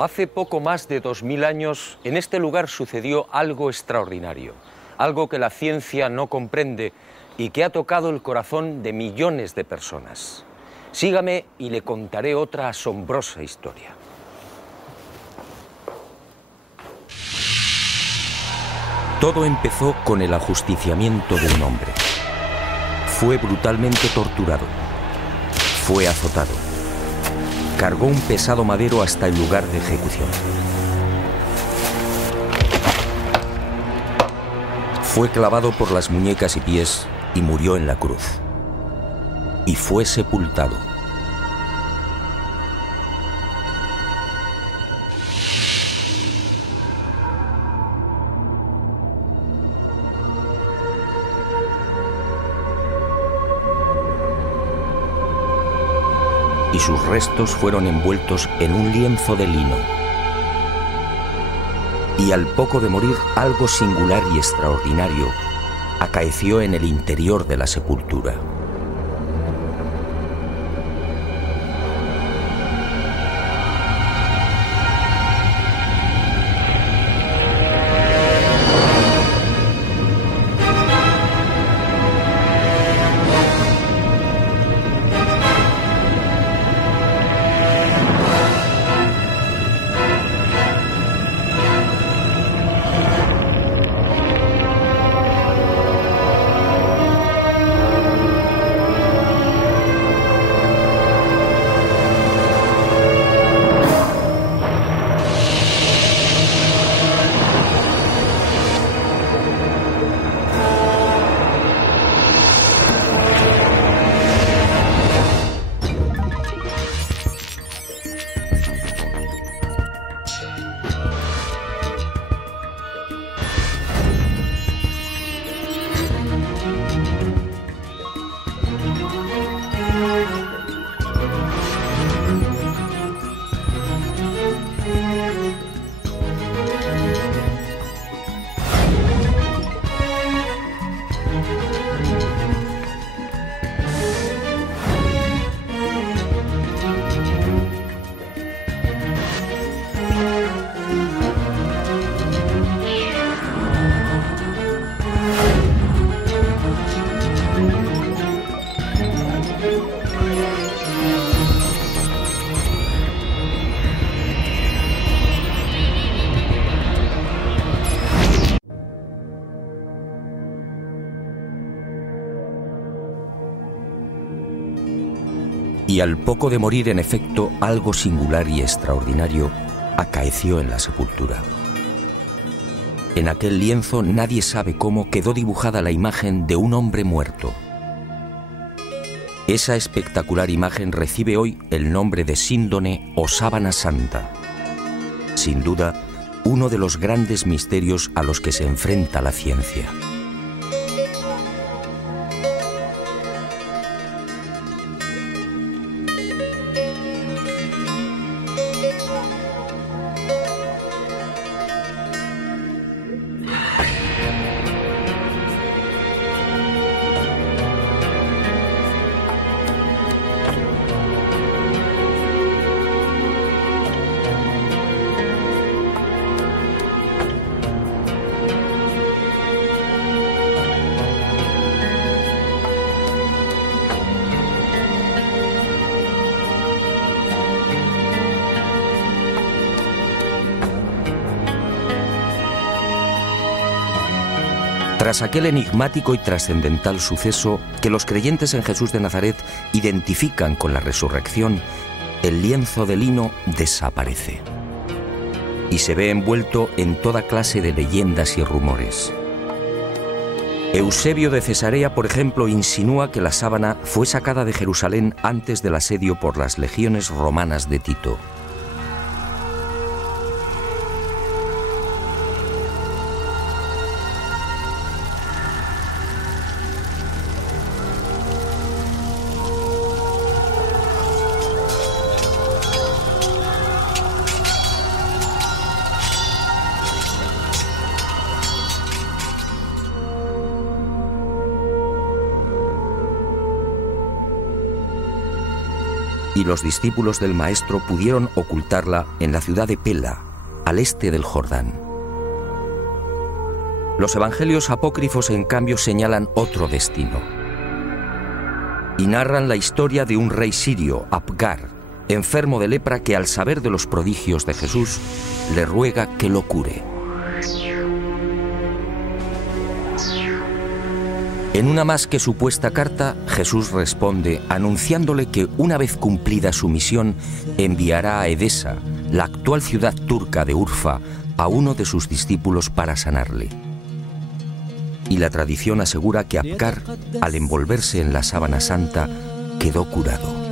Hace poco más de 2000 años, en este lugar sucedió algo extraordinario, algo que la ciencia no comprende y que ha tocado el corazón de millones de personas. Sígame y le contaré otra asombrosa historia. Todo empezó con el ajusticiamiento de un hombre. Fue brutalmente torturado. Fue azotado. Cargó un pesado madero hasta el lugar de ejecución. Fue clavado por las muñecas y pies y murió en la cruz. Y fue sepultado. Y sus restos fueron envueltos en un lienzo de lino. Y al poco de morir, algo singular y extraordinario acaeció en el interior de la sepultura. Y al poco de morir, en efecto, algo singular y extraordinario acaeció en la sepultura. En aquel lienzo, nadie sabe cómo, quedó dibujada la imagen de un hombre muerto. Esa espectacular imagen recibe hoy el nombre de síndone o sábana santa. Sin duda, uno de los grandes misterios a los que se enfrenta la ciencia. Tras aquel enigmático y trascendental suceso que los creyentes en Jesús de Nazaret identifican con la resurrección, el lienzo de lino desaparece y se ve envuelto en toda clase de leyendas y rumores. Eusebio de Cesarea, por ejemplo, insinúa que la sábana fue sacada de Jerusalén antes del asedio por las legiones romanas de Tito. y los discípulos del Maestro pudieron ocultarla en la ciudad de Pela, al este del Jordán. Los evangelios apócrifos, en cambio, señalan otro destino y narran la historia de un rey sirio, Apgar, enfermo de lepra, que al saber de los prodigios de Jesús le ruega que lo cure. En una más que supuesta carta, Jesús responde anunciándole que una vez cumplida su misión enviará a Edesa, la actual ciudad turca de Urfa, a uno de sus discípulos para sanarle. Y la tradición asegura que Apgar, al envolverse en la sábana santa, quedó curado.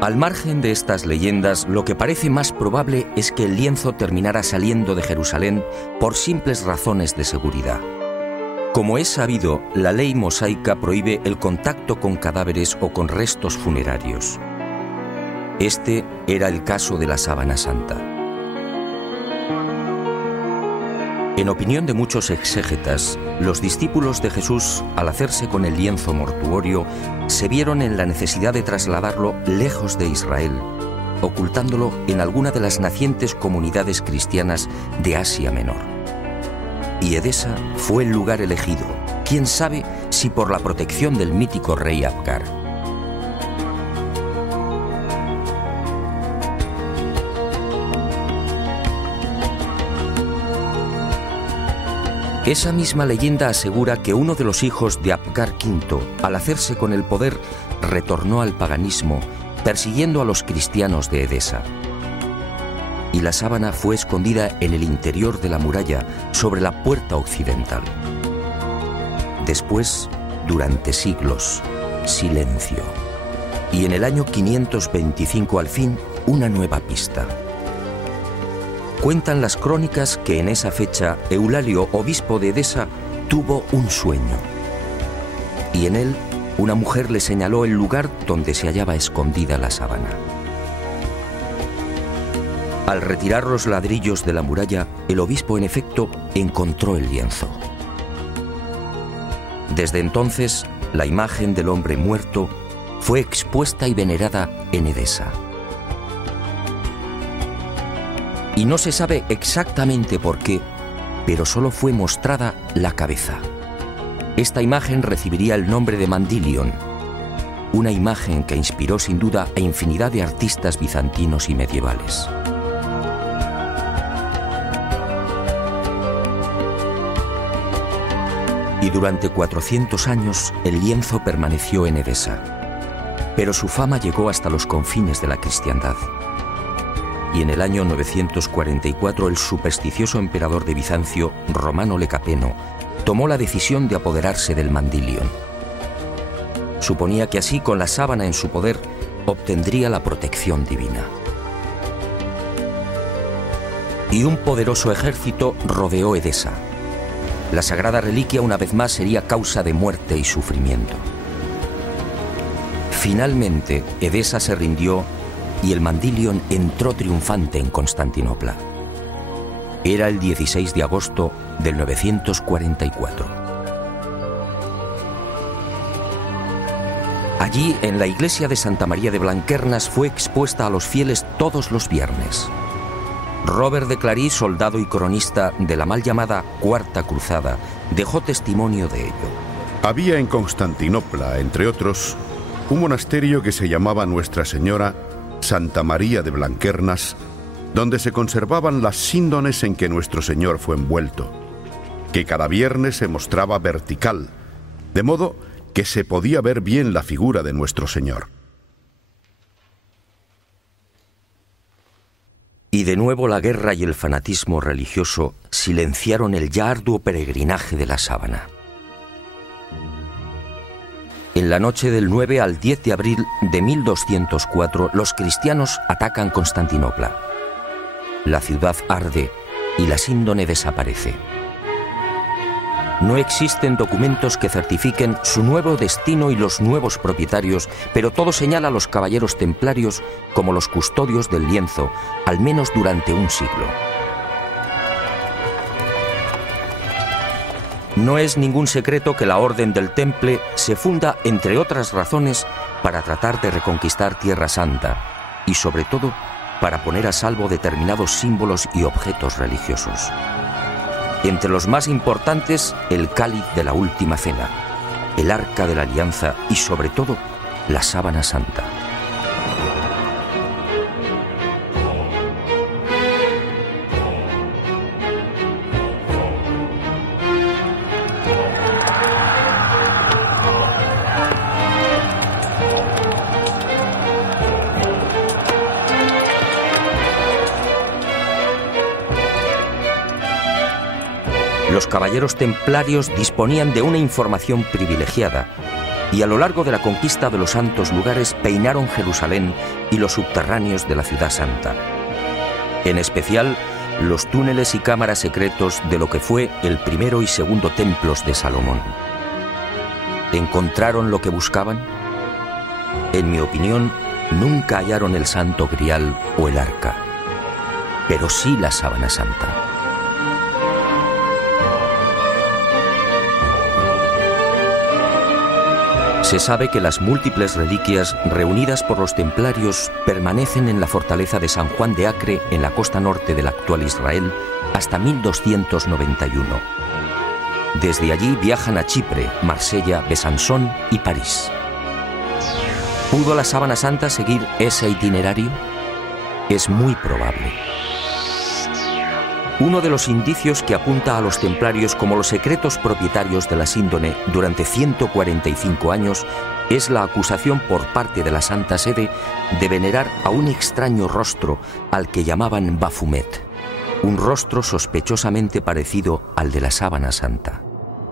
Al margen de estas leyendas, lo que parece más probable es que el lienzo terminara saliendo de Jerusalén por simples razones de seguridad. Como es sabido, la ley mosaica prohíbe el contacto con cadáveres o con restos funerarios. Este era el caso de la sábana santa. En opinión de muchos exégetas, los discípulos de Jesús, al hacerse con el lienzo mortuorio, se vieron en la necesidad de trasladarlo lejos de Israel, ocultándolo en alguna de las nacientes comunidades cristianas de Asia Menor. Y Edesa fue el lugar elegido, quién sabe si por la protección del mítico rey Apgar. Esa misma leyenda asegura que uno de los hijos de Apgar V, al hacerse con el poder, retornó al paganismo, persiguiendo a los cristianos de Edesa. Y la sábana fue escondida en el interior de la muralla, sobre la puerta occidental. Después, durante siglos, silencio. Y en el año 525, al fin, una nueva pista. Cuentan las crónicas que en esa fecha Eulalio, obispo de Edesa, tuvo un sueño. Y en él una mujer le señaló el lugar donde se hallaba escondida la sábana. Al retirar los ladrillos de la muralla, el obispo en efecto encontró el lienzo. Desde entonces, la imagen del hombre muerto fue expuesta y venerada en Edesa. Y no se sabe exactamente por qué, pero solo fue mostrada la cabeza. Esta imagen recibiría el nombre de Mandilion, una imagen que inspiró sin duda a infinidad de artistas bizantinos y medievales. Y durante 400 años el lienzo permaneció en Edesa, pero su fama llegó hasta los confines de la cristiandad. Y en el año 944 el supersticioso emperador de Bizancio, Romano Lecapeno, tomó la decisión de apoderarse del Mandilion. Suponía que así, con la sábana en su poder, obtendría la protección divina. Y un poderoso ejército rodeó Edesa. La sagrada reliquia una vez más sería causa de muerte y sufrimiento. Finalmente, Edesa se rindió y el Mandilion entró triunfante en Constantinopla. Era el 16 de agosto del 944. Allí, en la iglesia de Santa María de Blanquernas, fue expuesta a los fieles todos los viernes. Robert de Clary, soldado y cronista de la mal llamada Cuarta Cruzada, dejó testimonio de ello. Había en Constantinopla, entre otros, un monasterio que se llamaba Nuestra Señora Santa María de Blanquernas, donde se conservaban las síndones en que nuestro Señor fue envuelto, que cada viernes se mostraba vertical, de modo que se podía ver bien la figura de nuestro Señor. Y de nuevo la guerra y el fanatismo religioso silenciaron el ya arduo peregrinaje de la sábana. En la noche del 9 al 10 de abril de 1204, los cristianos atacan Constantinopla. La ciudad arde y la síndone desaparece. No existen documentos que certifiquen su nuevo destino y los nuevos propietarios, pero todo señala a los caballeros templarios como los custodios del lienzo, al menos durante un siglo. No es ningún secreto que la Orden del Temple se funda, entre otras razones, para tratar de reconquistar Tierra Santa y, sobre todo, para poner a salvo determinados símbolos y objetos religiosos. Entre los más importantes, el cáliz de la Última Cena, el Arca de la Alianza y, sobre todo, la Sábana Santa. Los caballeros templarios disponían de una información privilegiada y a lo largo de la conquista de los santos lugares peinaron Jerusalén y los subterráneos de la Ciudad Santa. En especial, los túneles y cámaras secretos de lo que fue el primero y segundo templos de Salomón. ¿Encontraron lo que buscaban? En mi opinión, nunca hallaron el Santo Grial o el Arca, pero sí la Sábana Santa. Se sabe que las múltiples reliquias reunidas por los templarios permanecen en la fortaleza de San Juan de Acre, en la costa norte del actual Israel, hasta 1291. Desde allí viajan a Chipre, Marsella, Besançon y París. ¿Pudo la Sábana Santa seguir ese itinerario? Es muy probable. Uno de los indicios que apunta a los templarios como los secretos propietarios de la síndone durante 145 años es la acusación por parte de la Santa Sede de venerar a un extraño rostro al que llamaban Baphomet, un rostro sospechosamente parecido al de la Sábana Santa.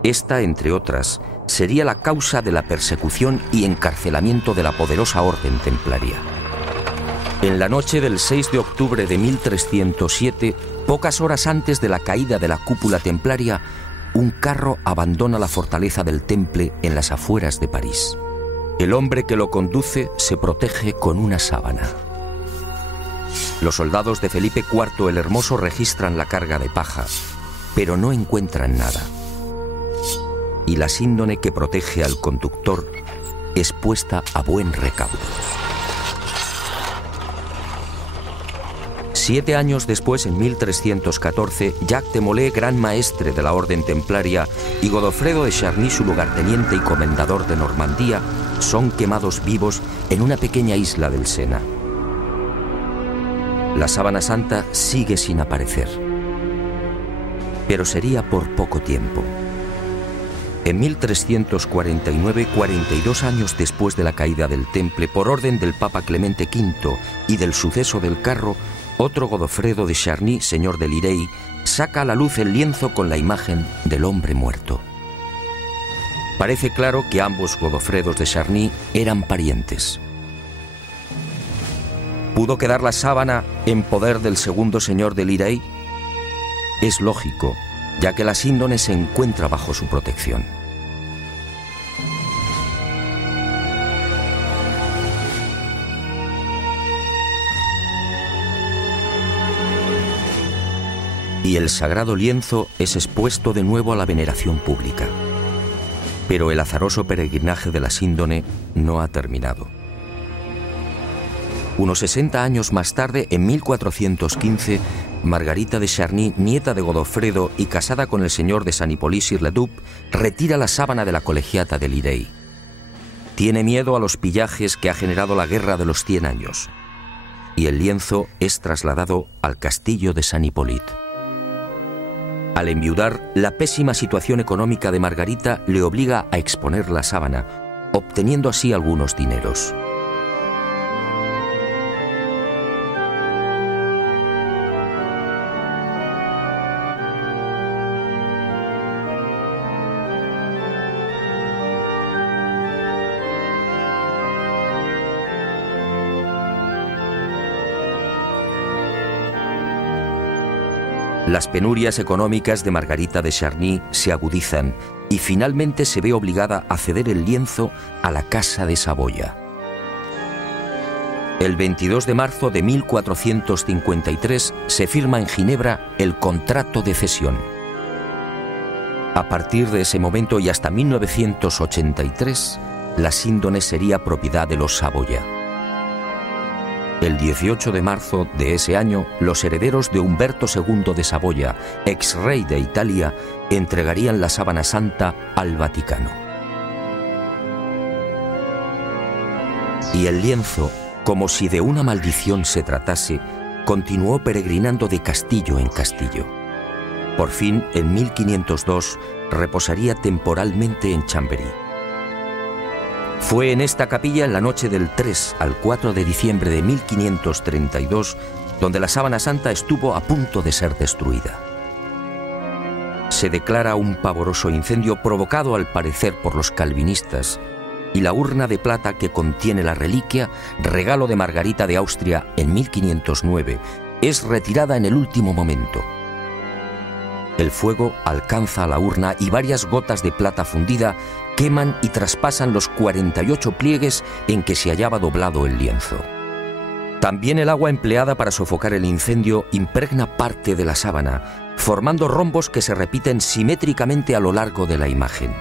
Esta, entre otras, sería la causa de la persecución y encarcelamiento de la poderosa orden templaria. En la noche del 6 de octubre de 1307, pocas horas antes de la caída de la cúpula templaria, un carro abandona la fortaleza del Temple en las afueras de París. El hombre que lo conduce se protege con una sábana. Los soldados de Felipe IV el Hermoso registran la carga de paja, pero no encuentran nada. Y la síndone que protege al conductor es puesta a buen recaudo. 7 años después, en 1314, Jacques de Molay, gran maestre de la orden templaria, y Godofredo de Charny, su lugarteniente y comendador de Normandía, son quemados vivos en una pequeña isla del Sena. La Sábana Santa sigue sin aparecer, pero sería por poco tiempo. En 1349, 42 años después de la caída del Temple, por orden del Papa Clemente V y del suceso del carro, otro Godofredo de Charny, señor de Lirey, saca a la luz el lienzo con la imagen del hombre muerto. Parece claro que ambos Godofredos de Charny eran parientes. ¿Pudo quedar la sábana en poder del segundo señor de Lirey? Es lógico, ya que la síndone se encuentra bajo su protección. Y el sagrado lienzo es expuesto de nuevo a la veneración pública. Pero el azaroso peregrinaje de la síndone no ha terminado. Unos 60 años más tarde, en 1415, Margarita de Charny, nieta de Godofredo y casada con el señor de San Hippolyte-sur-le-Duc, retira la sábana de la colegiata de Lirey. Tiene miedo a los pillajes que ha generado la Guerra de los 100 años. Y el lienzo es trasladado al castillo de San Hippolyte. Al enviudar, la pésima situación económica de Margarita le obliga a exponer la sábana, obteniendo así algunos dineros. Las penurias económicas de Margarita de Charny se agudizan y finalmente se ve obligada a ceder el lienzo a la Casa de Saboya. El 22 de marzo de 1453 se firma en Ginebra el contrato de cesión. A partir de ese momento y hasta 1983, la síndone sería propiedad de los Saboya. El 18 de marzo de ese año, los herederos de Humberto II de Saboya, ex rey de Italia, entregarían la sábana santa al Vaticano. Y el lienzo, como si de una maldición se tratase, continuó peregrinando de castillo en castillo. Por fin, en 1502, reposaría temporalmente en Chambéry. Fue en esta capilla en la noche del 3 al 4 de diciembre de 1532 donde la sábana santa estuvo a punto de ser destruida. Se declara un pavoroso incendio provocado al parecer por los calvinistas y la urna de plata que contiene la reliquia, regalo de Margarita de Austria en 1509, es retirada en el último momento. El fuego alcanza a la urna y varias gotas de plata fundida queman y traspasan los 48 pliegues en que se hallaba doblado el lienzo. También el agua empleada para sofocar el incendio impregna parte de la sábana, formando rombos que se repiten simétricamente a lo largo de la imagen.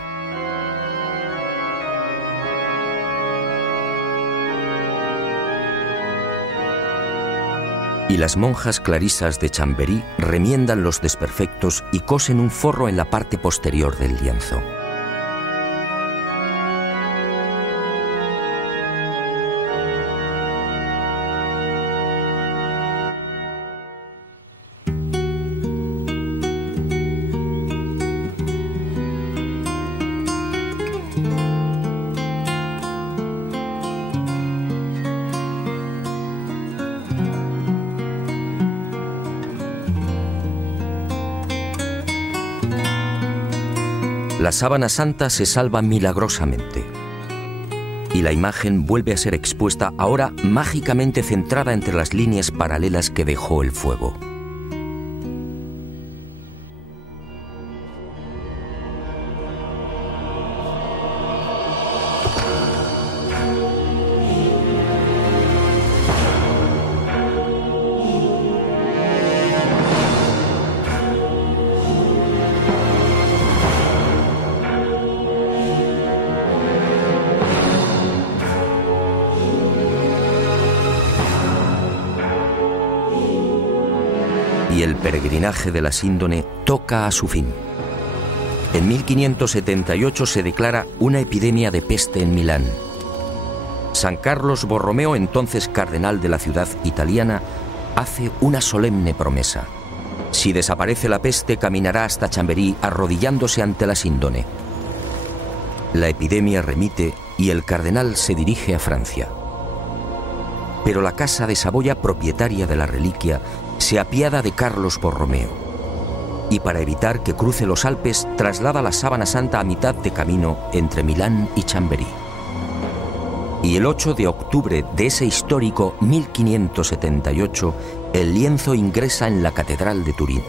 Y las monjas clarisas de Chambéry remiendan los desperfectos y cosen un forro en la parte posterior del lienzo. La sábana santa se salva milagrosamente y la imagen vuelve a ser expuesta, ahora mágicamente centrada entre las líneas paralelas que dejó el fuego. Y el peregrinaje de la síndone toca a su fin. En 1578 se declara una epidemia de peste en Milán. San Carlos Borromeo, entonces cardenal de la ciudad italiana, hace una solemne promesa. Si desaparece la peste, caminará hasta Chambéry arrodillándose ante la síndone. La epidemia remite y el cardenal se dirige a Francia. Pero la Casa de Saboya, propietaria de la reliquia, se apiada de Carlos Borromeo y para evitar que cruce los Alpes traslada la sábana santa a mitad de camino entre Milán y Chambéry. Y el 8 de octubre de ese histórico 1578, el lienzo ingresa en la Catedral de Turín.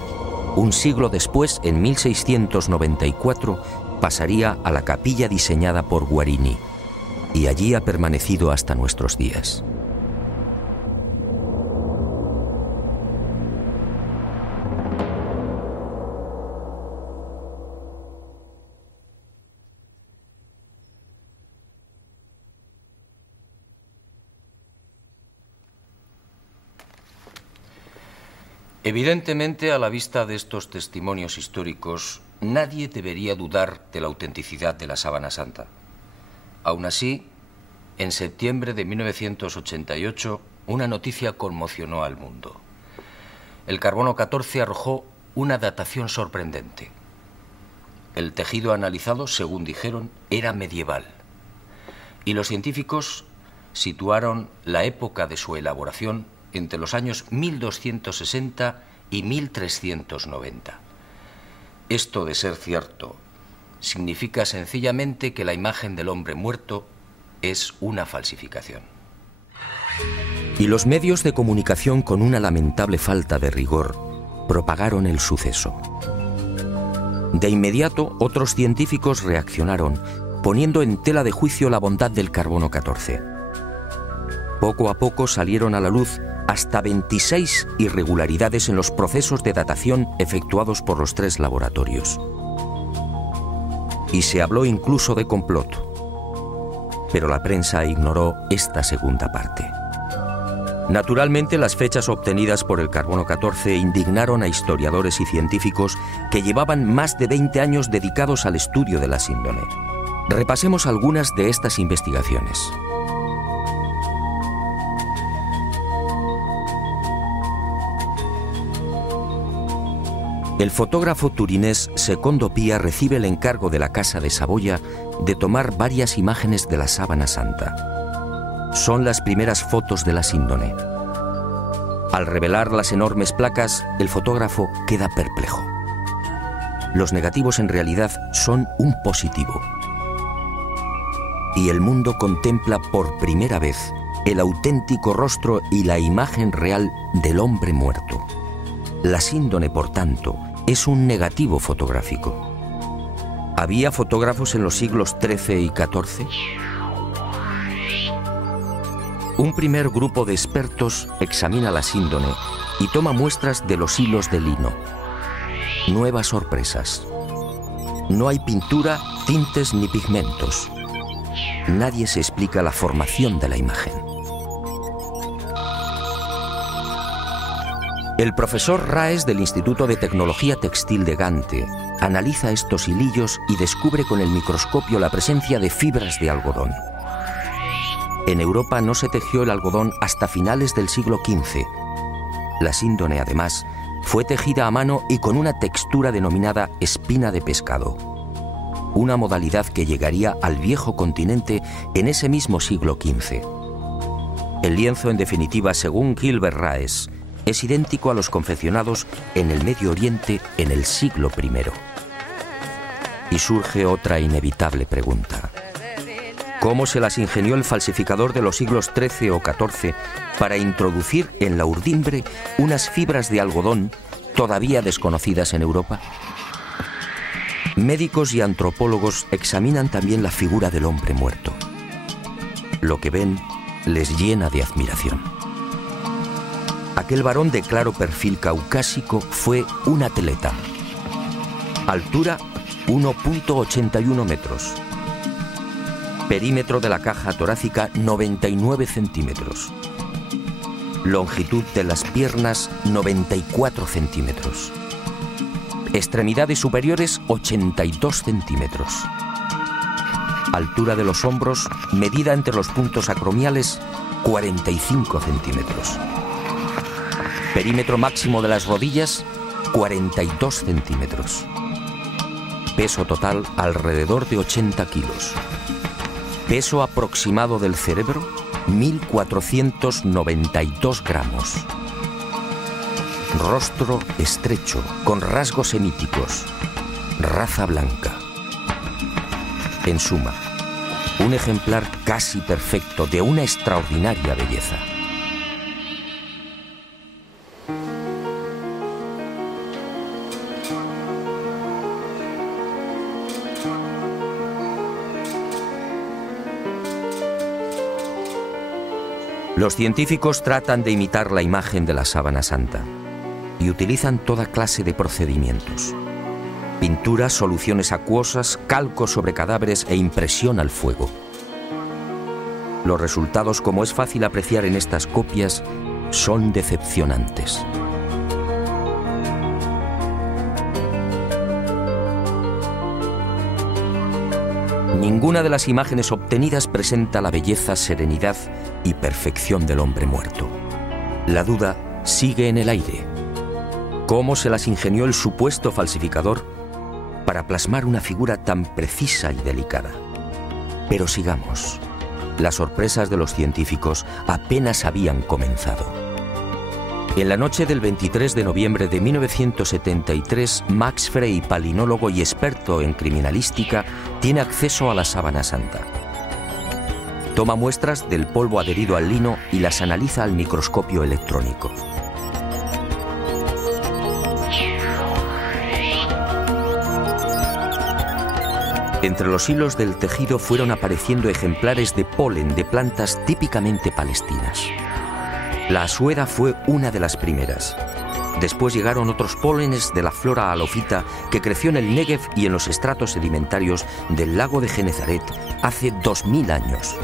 Un siglo después, en 1694, pasaría a la capilla diseñada por Guarini y allí ha permanecido hasta nuestros días. Evidentemente, a la vista de estos testimonios históricos, nadie debería dudar de la autenticidad de la sábana santa. Aún así, en septiembre de 1988, una noticia conmocionó al mundo. El carbono 14 arrojó una datación sorprendente. El tejido analizado, según dijeron, era medieval. Y los científicos situaron la época de su elaboración entre los años 1260 y 1390. Esto, de ser cierto, significa sencillamente que la imagen del hombre muerto es una falsificación. Y los medios de comunicación, con una lamentable falta de rigor, propagaron el suceso. De inmediato, otros científicos reaccionaron, poniendo en tela de juicio la bondad del carbono 14. Poco a poco salieron a la luz hasta 26 irregularidades en los procesos de datación efectuados por los 3 laboratorios. Y se habló incluso de complot. Pero la prensa ignoró esta segunda parte. Naturalmente, las fechas obtenidas por el carbono 14 indignaron a historiadores y científicos que llevaban más de 20 años dedicados al estudio de la síndone. Repasemos algunas de estas investigaciones. El fotógrafo turinés Secondo Pia recibe el encargo de la Casa de Saboya de tomar varias imágenes de la Sábana Santa. Son las primeras fotos de la síndone. Al revelar las enormes placas, el fotógrafo queda perplejo. Los negativos en realidad son un positivo. Y el mundo contempla por primera vez el auténtico rostro y la imagen real del hombre muerto. La síndone, por tanto, es un negativo fotográfico. ¿Había fotógrafos en los siglos XIII y XIV? Un primer grupo de expertos examina la síndone y toma muestras de los hilos de lino. Nuevas sorpresas. No hay pintura, tintes ni pigmentos. Nadie se explica la formación de la imagen. El profesor Raes del Instituto de Tecnología Textil de Gante analiza estos hilillos y descubre con el microscopio la presencia de fibras de algodón. En Europa no se tejió el algodón hasta finales del siglo XV. La síndone, además, fue tejida a mano y con una textura denominada espina de pescado, una modalidad que llegaría al viejo continente en ese mismo siglo XV. El lienzo, en definitiva, según Gilbert Raes, es idéntico a los confeccionados en el Medio Oriente en el siglo I. Y surge otra inevitable pregunta. ¿Cómo se las ingenió el falsificador de los siglos XIII o XIV para introducir en la urdimbre unas fibras de algodón todavía desconocidas en Europa? Médicos y antropólogos examinan también la figura del hombre muerto. Lo que ven les llena de admiración. Aquel varón de claro perfil caucásico fue un atleta. Altura 1,81 metros. Perímetro de la caja torácica 99 centímetros. Longitud de las piernas 94 centímetros. Extremidades superiores 82 centímetros. Altura de los hombros, medida entre los puntos acromiales, 45 centímetros. Perímetro máximo de las rodillas, 42 centímetros. Peso total alrededor de 80 kilos. Peso aproximado del cerebro, 1.492 gramos. Rostro estrecho, con rasgos semíticos. Raza blanca. En suma, un ejemplar casi perfecto de una extraordinaria belleza. Los científicos tratan de imitar la imagen de la Sábana Santa y utilizan toda clase de procedimientos. Pinturas, soluciones acuosas, calcos sobre cadáveres e impresión al fuego. Los resultados, como es fácil apreciar en estas copias, son decepcionantes. Ninguna de las imágenes obtenidas presenta la belleza, serenidad y perfección del hombre muerto. La duda sigue en el aire. ¿Cómo se las ingenió el supuesto falsificador para plasmar una figura tan precisa y delicada? Pero sigamos. Las sorpresas de los científicos apenas habían comenzado. En la noche del 23 de noviembre de 1973, Max Frey, palinólogo y experto en criminalística, tiene acceso a la Sábana Santa. Toma muestras del polvo adherido al lino y las analiza al microscopio electrónico. Entre los hilos del tejido fueron apareciendo ejemplares de polen de plantas típicamente palestinas. La asueda fue una de las primeras. Después llegaron otros pólenes de la flora halofita que creció en el Negev y en los estratos sedimentarios del lago de Genezaret hace 2000 años.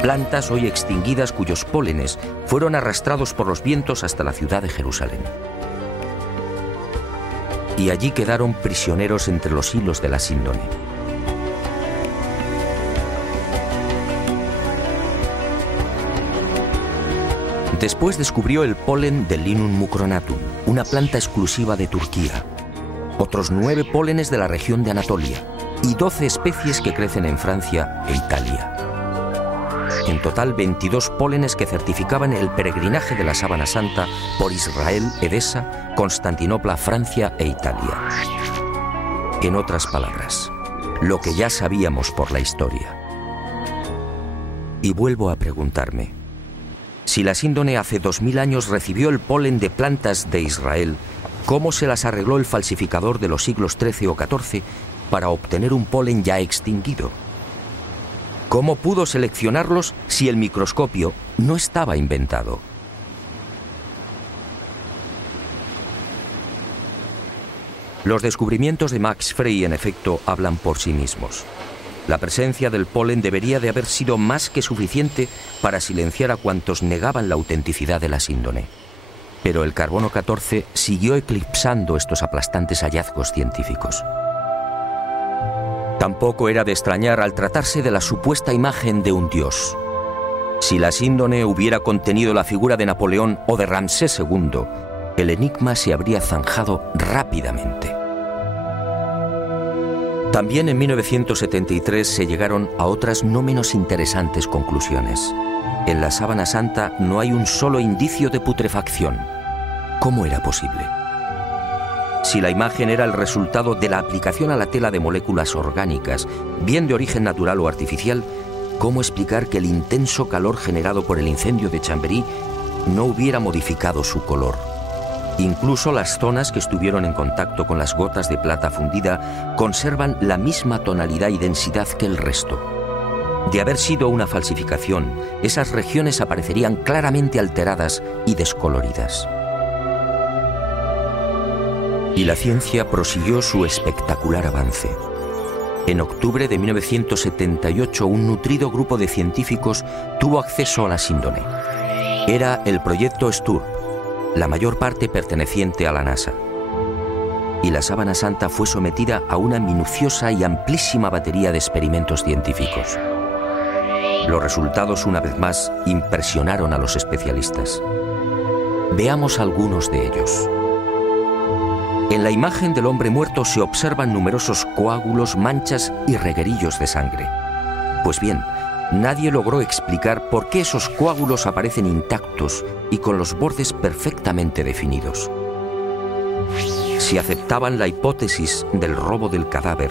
Plantas hoy extinguidas cuyos pólenes fueron arrastrados por los vientos hasta la ciudad de Jerusalén. Y allí quedaron prisioneros entre los hilos de la síndone. Después descubrió el polen del Linum mucronatum, una planta exclusiva de Turquía, otros 9 pólenes de la región de Anatolia y 12 especies que crecen en Francia e Italia. En total 22 pólenes que certificaban el peregrinaje de la Sábana Santa por Israel, Edesa, Constantinopla, Francia e Italia. En otras palabras, lo que ya sabíamos por la historia. Y vuelvo a preguntarme, si la síndone hace 2000 años recibió el polen de plantas de Israel, ¿cómo se las arregló el falsificador de los siglos XIII o XIV para obtener un polen ya extinguido? ¿Cómo pudo seleccionarlos si el microscopio no estaba inventado? Los descubrimientos de Max Frey, en efecto, hablan por sí mismos. La presencia del polen debería de haber sido más que suficiente para silenciar a cuantos negaban la autenticidad de la síndone. Pero el carbono 14 siguió eclipsando estos aplastantes hallazgos científicos. Tampoco era de extrañar al tratarse de la supuesta imagen de un dios. Si la síndone hubiera contenido la figura de Napoleón o de Ramsés II, el enigma se habría zanjado rápidamente. También en 1973 se llegaron a otras no menos interesantes conclusiones. En la Sábana Santa no hay un solo indicio de putrefacción. ¿Cómo era posible? Si la imagen era el resultado de la aplicación a la tela de moléculas orgánicas, bien de origen natural o artificial, ¿cómo explicar que el intenso calor generado por el incendio de Chambéry no hubiera modificado su color? Incluso las zonas que estuvieron en contacto con las gotas de plata fundida conservan la misma tonalidad y densidad que el resto. De haber sido una falsificación, esas regiones aparecerían claramente alteradas y descoloridas. Y la ciencia prosiguió su espectacular avance. En octubre de 1978, un nutrido grupo de científicos tuvo acceso a la síndone. Era el proyecto STURP, la mayor parte perteneciente a la NASA. Y la Sábana Santa fue sometida a una minuciosa y amplísima batería de experimentos científicos. Los resultados, una vez más, impresionaron a los especialistas. Veamos algunos de ellos. En la imagen del hombre muerto se observan numerosos coágulos, manchas y reguerillos de sangre. Pues bien, nadie logró explicar por qué esos coágulos aparecen intactos y con los bordes perfectamente definidos. Si aceptaban la hipótesis del robo del cadáver,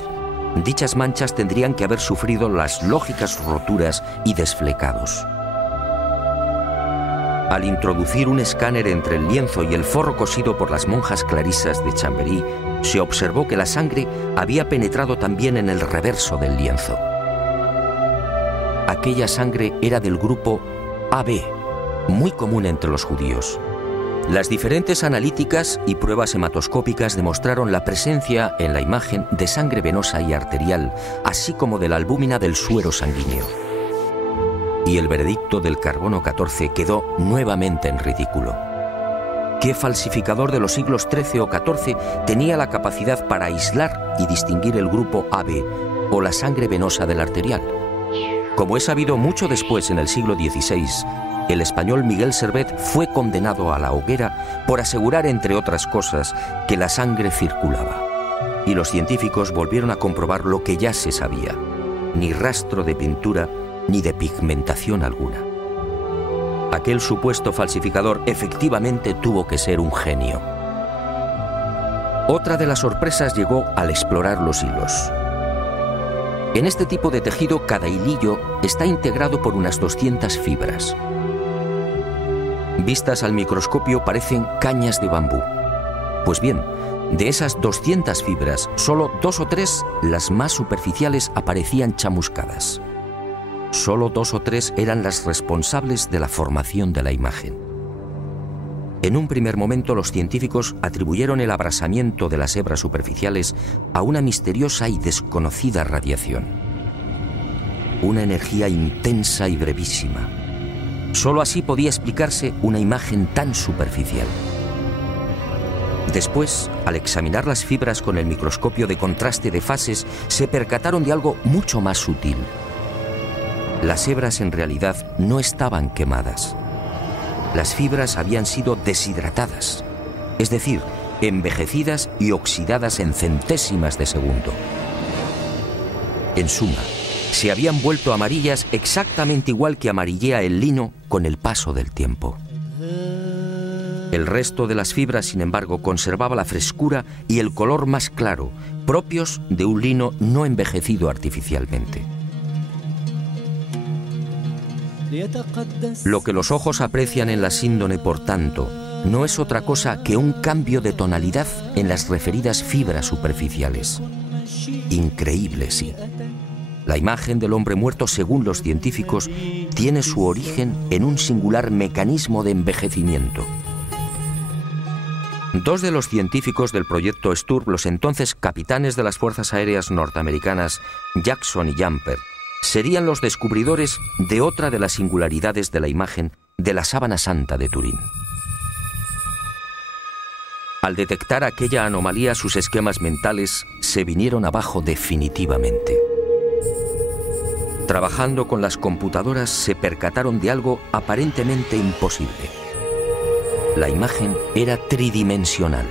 dichas manchas tendrían que haber sufrido las lógicas roturas y desflecados. Al introducir un escáner entre el lienzo y el forro cosido por las monjas clarisas de Chambéry, se observó que la sangre había penetrado también en el reverso del lienzo. Aquella sangre era del grupo AB, muy común entre los judíos. Las diferentes analíticas y pruebas hematoscópicas demostraron la presencia en la imagen de sangre venosa y arterial, así como de la albúmina del suero sanguíneo. Y el veredicto del carbono 14 quedó nuevamente en ridículo. ¿Qué falsificador de los siglos XIII o XIV tenía la capacidad para aislar y distinguir el grupo AB o la sangre venosa del arterial? Como es sabido, mucho después, en el siglo XVI, el español Miguel Servet fue condenado a la hoguera por asegurar, entre otras cosas, que la sangre circulaba. Y los científicos volvieron a comprobar lo que ya se sabía: ni rastro de pintura ni de pigmentación alguna. Aquel supuesto falsificador efectivamente tuvo que ser un genio. Otra de las sorpresas llegó al explorar los hilos. En este tipo de tejido, cada hilillo está integrado por unas 200 fibras. Vistas al microscopio parecen cañas de bambú. Pues bien, De esas 200 fibras, solo 2 o 3, las más superficiales, aparecían chamuscadas. Solo 2 o 3 eran las responsables de la formación de la imagen. En un primer momento, los científicos atribuyeron el abrasamiento de las hebras superficiales a una misteriosa y desconocida radiación. Una energía intensa y brevísima. Solo así podía explicarse una imagen tan superficial. Después, al examinar las fibras con el microscopio de contraste de fases, se percataron de algo mucho más sutil. Las hebras en realidad no estaban quemadas. Las fibras habían sido deshidratadas, es decir, envejecidas y oxidadas en centésimas de segundo. En suma, se habían vuelto amarillas exactamente igual que amarillea el lino con el paso del tiempo. El resto de las fibras, sin embargo, conservaba la frescura y el color más claro, propios de un lino no envejecido artificialmente. Lo que los ojos aprecian en la síndone, por tanto, no es otra cosa que un cambio de tonalidad en las referidas fibras superficiales. Increíble, sí. La imagen del hombre muerto, según los científicos, tiene su origen en un singular mecanismo de envejecimiento. Dos de los científicos del proyecto Sturm, los entonces capitanes de las Fuerzas Aéreas norteamericanas, Jackson y Jumper, serían los descubridores de otra de las singularidades de la imagen de la sábana santa de Turín. Al detectar aquella anomalía, sus esquemas mentales se vinieron abajo definitivamente. Trabajando con las computadoras, se percataron de algo aparentemente imposible. La imagen era tridimensional.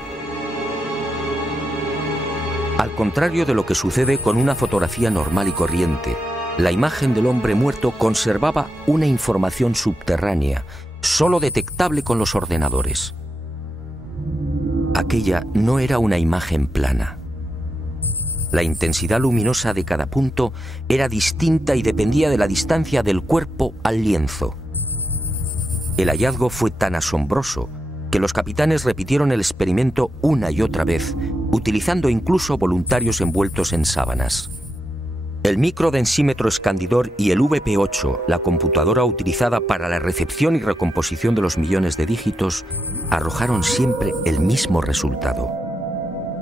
Al contrario de lo que sucede con una fotografía normal y corriente, la imagen del hombre muerto conservaba una información subterránea, solo detectable con los ordenadores. Aquella no era una imagen plana. La intensidad luminosa de cada punto era distinta y dependía de la distancia del cuerpo al lienzo. El hallazgo fue tan asombroso que los capitanes repitieron el experimento una y otra vez, utilizando incluso voluntarios envueltos en sábanas. El microdensímetro escandidor y el VP8, la computadora utilizada para la recepción y recomposición de los millones de dígitos, arrojaron siempre el mismo resultado.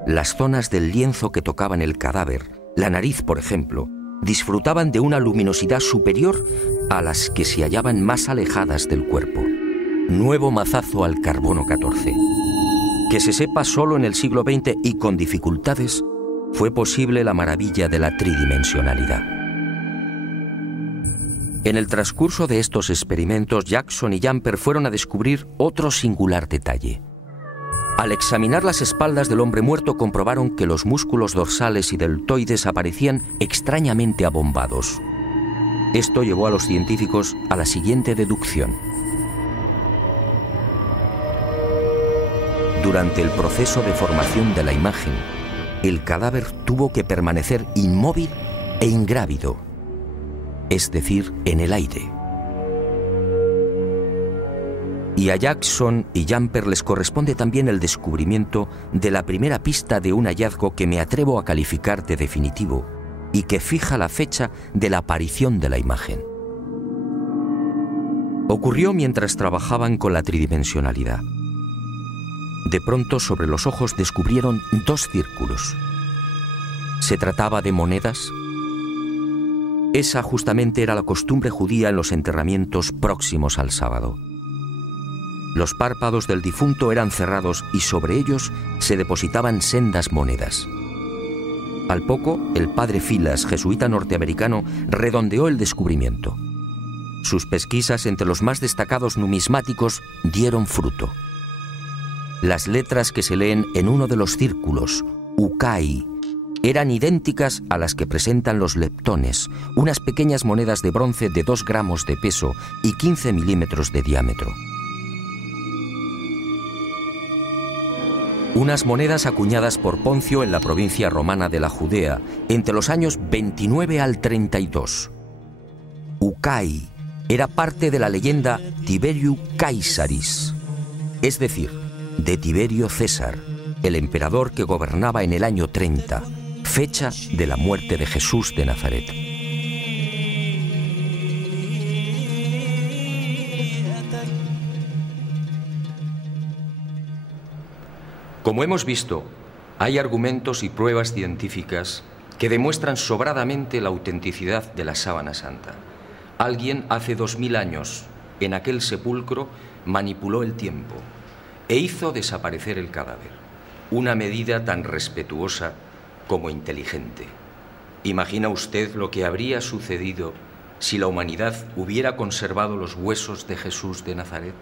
Las zonas del lienzo que tocaban el cadáver, la nariz por ejemplo, disfrutaban de una luminosidad superior a las que se hallaban más alejadas del cuerpo. Nuevo mazazo al carbono 14. Que se sepa solo en el siglo XX y con dificultades, fue posible la maravilla de la tridimensionalidad. En el transcurso de estos experimentos, Jackson y Jumper fueron a descubrir otro singular detalle. Al examinar las espaldas del hombre muerto, comprobaron que los músculos dorsales y deltoides aparecían extrañamente abombados. Esto llevó a los científicos a la siguiente deducción. Durante el proceso de formación de la imagen, el cadáver tuvo que permanecer inmóvil e ingrávido, es decir, en el aire. Y a Jackson y Jumper les corresponde también el descubrimiento de la primera pista de un hallazgo que me atrevo a calificar de definitivo y que fija la fecha de la aparición de la imagen. Ocurrió mientras trabajaban con la tridimensionalidad. De pronto, sobre los ojos descubrieron 2 círculos. ¿Se trataba de monedas? Esa justamente era la costumbre judía en los enterramientos próximos al sábado. Los párpados del difunto eran cerrados y sobre ellos se depositaban sendas monedas. Al poco, el padre Filas, jesuita norteamericano, redondeó el descubrimiento. Sus pesquisas entre los más destacados numismáticos dieron fruto. Las letras que se leen en uno de los círculos, Ukai, eran idénticas a las que presentan los leptones, unas pequeñas monedas de bronce de 2 gramos de peso y 15 milímetros de diámetro. Unas monedas acuñadas por Poncio en la provincia romana de la Judea entre los años 29 al 32. Ukai era parte de la leyenda Tiberiu Caesaris, es decir, de Tiberio César, el emperador que gobernaba en el año 30, fecha de la muerte de Jesús de Nazaret. Como hemos visto, hay argumentos y pruebas científicas que demuestran sobradamente la autenticidad de la sábana santa. Alguien hace 2000 años, en aquel sepulcro, manipuló el tiempo e hizo desaparecer el cadáver. Una medida tan respetuosa como inteligente. ¿Imagina usted lo que habría sucedido si la humanidad hubiera conservado los huesos de Jesús de Nazaret?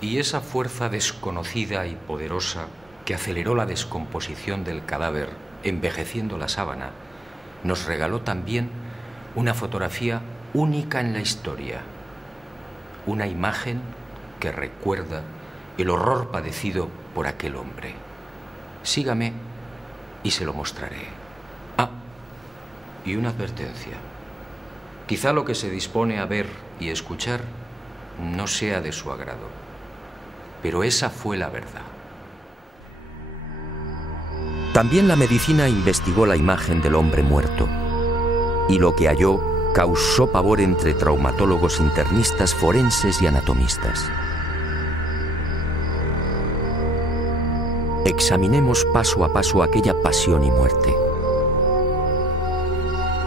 Y esa fuerza desconocida y poderosa que aceleró la descomposición del cadáver, envejeciendo la sábana, nos regaló también una fotografía única en la historia. Una imagen que recuerda el horror padecido por aquel hombre. Sígame y se lo mostraré. Ah, y una advertencia. Quizá lo que se dispone a ver y escuchar no sea de su agrado. Pero esa fue la verdad. También la medicina investigó la imagen del hombre muerto, y lo que halló causó pavor entre traumatólogos, internistas, forenses y anatomistas. Examinemos paso a paso aquella pasión y muerte.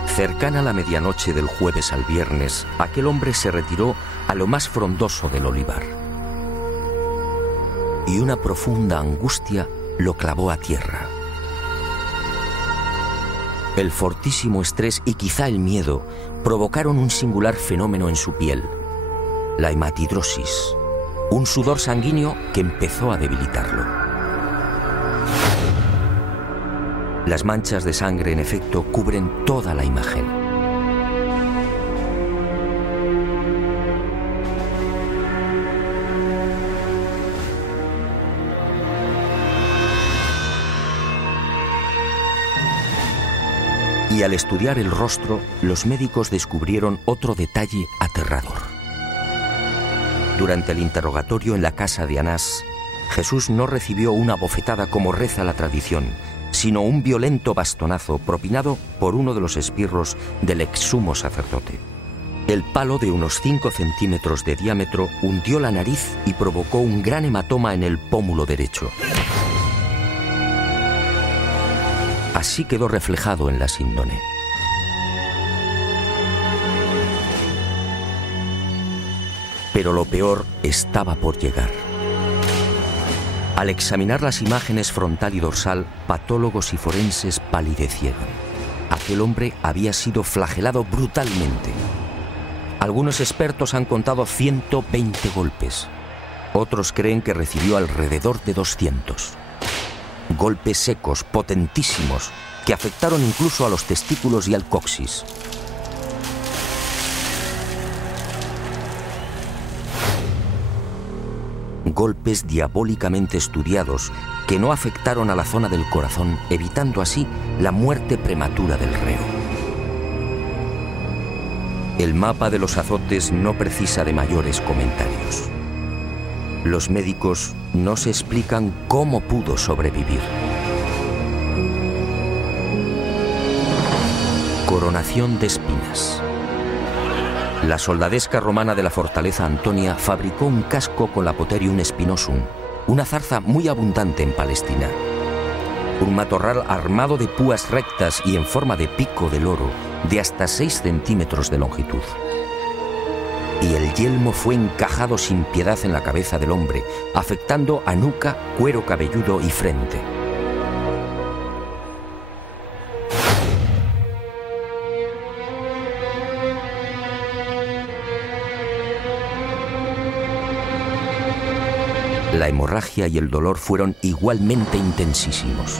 Cercana a la medianoche del jueves al viernes, aquel hombre se retiró a lo más frondoso del olivar. Y una profunda angustia lo clavó a tierra. El fortísimo estrés y quizá el miedo provocaron un singular fenómeno en su piel, la hematidrosis, un sudor sanguíneo que empezó a debilitarlo. Las manchas de sangre, en efecto, cubren toda la imagen. Y al estudiar el rostro, los médicos descubrieron otro detalle aterrador. Durante el interrogatorio en la casa de Anás, Jesús no recibió una bofetada como reza la tradición, sino un violento bastonazo propinado por uno de los esbirros del ex sumo sacerdote. El palo, de unos 5 centímetros de diámetro, hundió la nariz y provocó un gran hematoma en el pómulo derecho. Así quedó reflejado en la síndone. Pero lo peor estaba por llegar. Al examinar las imágenes frontal y dorsal, patólogos y forenses palidecieron. Aquel hombre había sido flagelado brutalmente. Algunos expertos han contado 120 golpes. Otros creen que recibió alrededor de 200. Golpes secos, potentísimos, que afectaron incluso a los testículos y al coxis. Golpes diabólicamente estudiados que no afectaron a la zona del corazón, evitando así la muerte prematura del reo. El mapa de los azotes no precisa de mayores comentarios. Los médicos no se explican cómo pudo sobrevivir. Coronación de espinas. La soldadesca romana de la fortaleza Antonia fabricó un casco con la Potherium spinosum, una zarza muy abundante en Palestina. Un matorral armado de púas rectas y en forma de pico de loro de hasta 6 centímetros de longitud. Y el yelmo fue encajado sin piedad en la cabeza del hombre, afectando a nuca, cuero cabelludo y frente. La hemorragia y el dolor fueron igualmente intensísimos.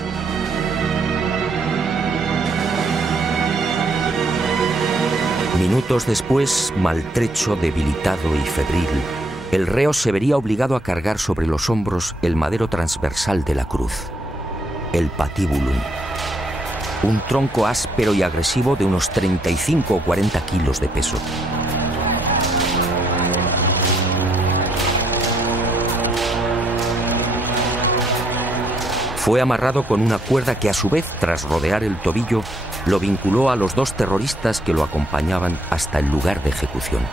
Minutos después, maltrecho, debilitado y febril, el reo se vería obligado a cargar sobre los hombros el madero transversal de la cruz, el patibulum, un tronco áspero y agresivo de unos 35 o 40 kilos de peso. Fue amarrado con una cuerda que a su vez, tras rodear el tobillo, lo vinculó a los 2 terroristas que lo acompañaban hasta el lugar de ejecución.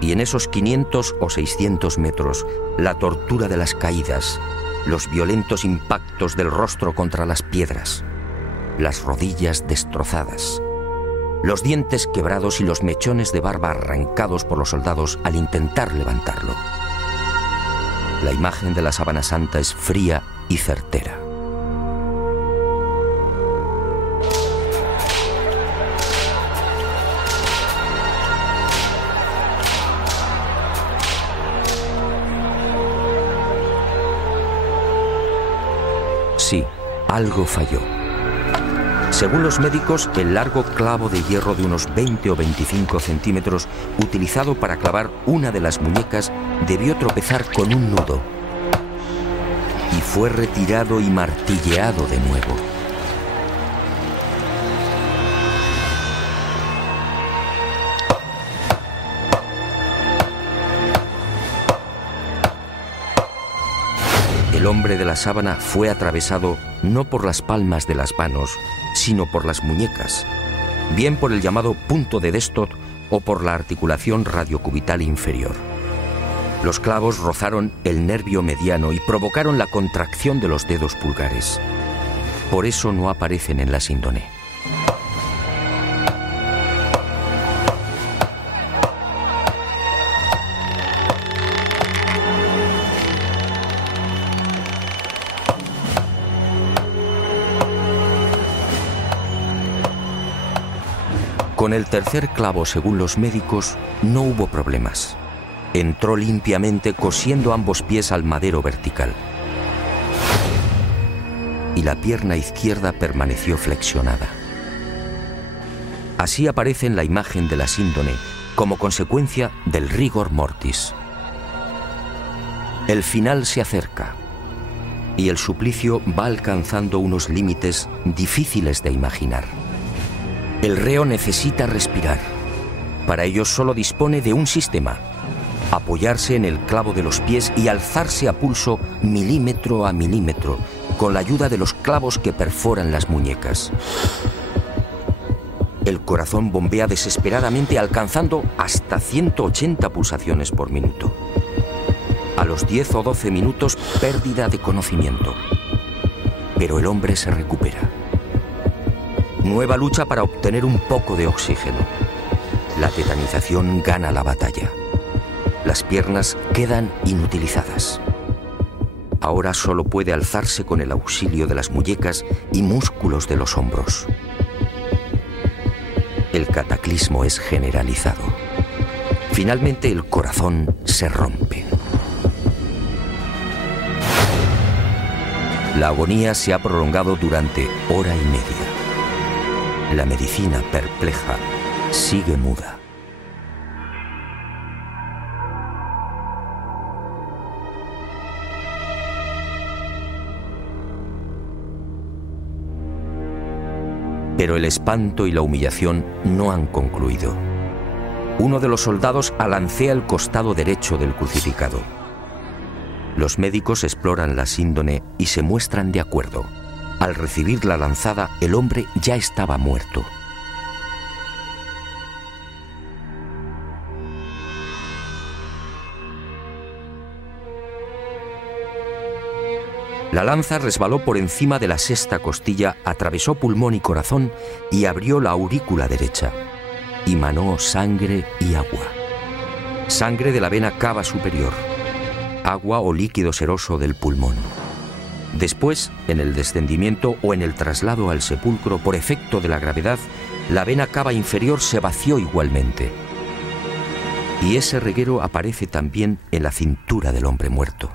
Y en esos 500 o 600 metros, la tortura de las caídas, los violentos impactos del rostro contra las piedras, las rodillas destrozadas, los dientes quebrados y los mechones de barba arrancados por los soldados al intentar levantarlo. La imagen de la Sábana Santa es fría y certera. Sí, algo falló. Según los médicos, el largo clavo de hierro de unos 20 o 25 centímetros utilizado para clavar una de las muñecas debió tropezar con un nudo y fue retirado y martilleado de nuevo. El hombre de la sábana fue atravesado no por las palmas de las manos, sino por las muñecas, bien por el llamado punto de Destot o por la articulación radiocubital inferior. Los clavos rozaron el nervio mediano y provocaron la contracción de los dedos pulgares. Por eso no aparecen en la síndone. Con el tercer clavo, según los médicos, no hubo problemas. Entró limpiamente cosiendo ambos pies al madero vertical. Y la pierna izquierda permaneció flexionada. Así aparece en la imagen de la síndone como consecuencia del rigor mortis. El final se acerca y el suplicio va alcanzando unos límites difíciles de imaginar. El reo necesita respirar. Para ello solo dispone de un sistema: apoyarse en el clavo de los pies y alzarse a pulso milímetro a milímetro, con la ayuda de los clavos que perforan las muñecas. El corazón bombea desesperadamente, alcanzando hasta 180 pulsaciones por minuto. A los 10 o 12 minutos, pérdida de conocimiento. Pero el hombre se recupera. Nueva lucha para obtener un poco de oxígeno. La tetanización gana la batalla. Las piernas quedan inutilizadas. Ahora solo puede alzarse con el auxilio de las muñecas y músculos de los hombros. El cataclismo es generalizado. Finalmente el corazón se rompe. La agonía se ha prolongado durante hora y media. La medicina, perpleja, sigue muda. Pero el espanto y la humillación no han concluido. Uno de los soldados alancea el costado derecho del crucificado. Los médicos exploran la síndone y se muestran de acuerdo. Al recibir la lanzada, el hombre ya estaba muerto. La lanza resbaló por encima de la sexta costilla, atravesó pulmón y corazón y abrió la aurícula derecha. Y manó sangre y agua. Sangre de la vena cava superior. Agua o líquido seroso del pulmón. Después, en el descendimiento o en el traslado al sepulcro por efecto de la gravedad, la vena cava inferior se vació igualmente. Y ese reguero aparece también en la cintura del hombre muerto.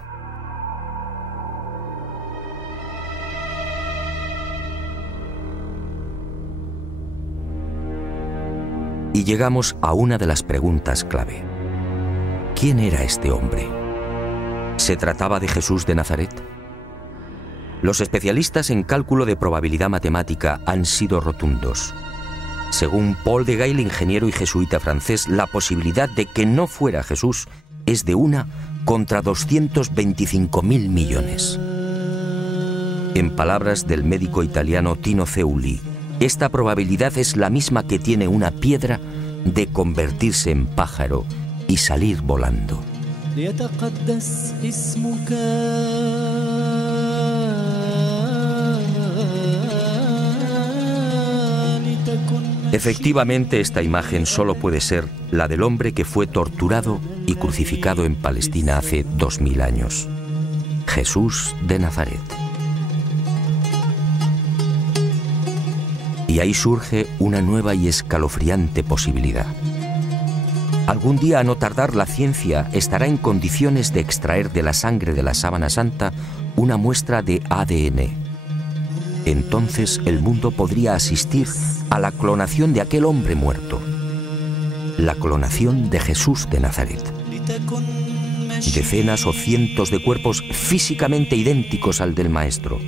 Y llegamos a una de las preguntas clave. ¿Quién era este hombre? ¿Se trataba de Jesús de Nazaret? Los especialistas en cálculo de probabilidad matemática han sido rotundos. Según Paul de Gail, ingeniero y jesuita francés, la posibilidad de que no fuera Jesús es de 1 contra 225.000 millones. En palabras del médico italiano Tino Zeuli, esta probabilidad es la misma que tiene una piedra de convertirse en pájaro y salir volando. Efectivamente, esta imagen solo puede ser la del hombre que fue torturado y crucificado en Palestina hace 2000 años. Jesús de Nazaret. Y ahí surge una nueva y escalofriante posibilidad. Algún día, a no tardar, la ciencia estará en condiciones de extraer de la sangre de la sábana santa una muestra de ADN. Entonces el mundo podría asistir a la clonación de aquel hombre muerto. La clonación de Jesús de Nazaret. Decenas o cientos de cuerpos físicamente idénticos al del Maestro.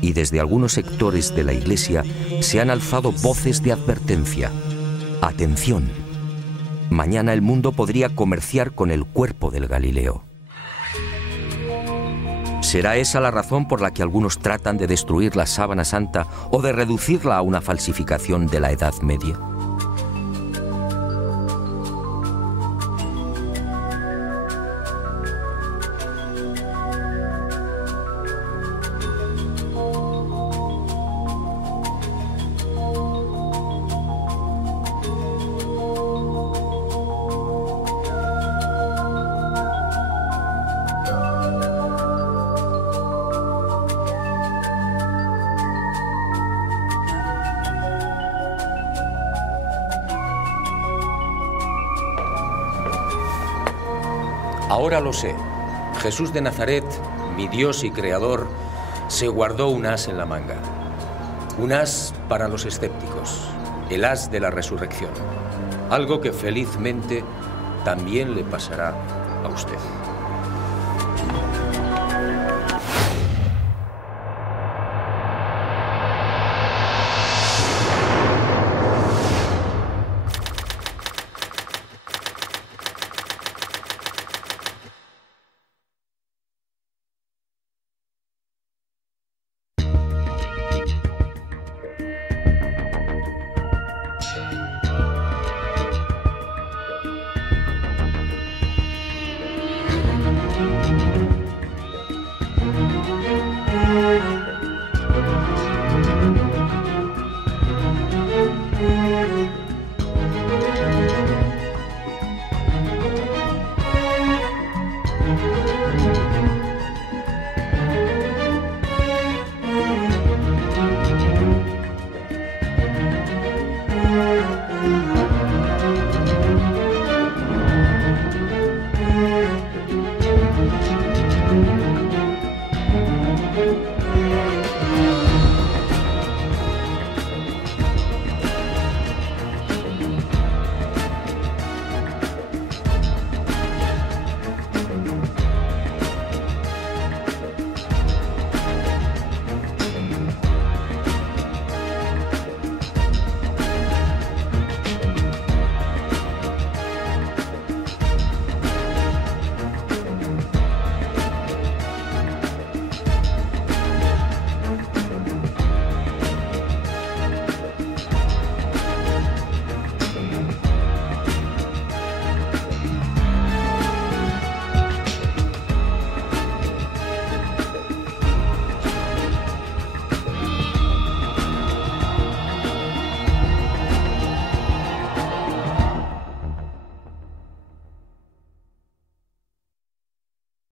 Y desde algunos sectores de la Iglesia se han alzado voces de advertencia. Atención, mañana el mundo podría comerciar con el cuerpo del Galileo. ¿Será esa la razón por la que algunos tratan de destruir la sábana santa o de reducirla a una falsificación de la Edad Media? Ahora lo sé. Jesús de Nazaret, mi Dios y Creador, se guardó un as en la manga. Un as para los escépticos, el as de la resurrección. Algo que felizmente también le pasará a usted.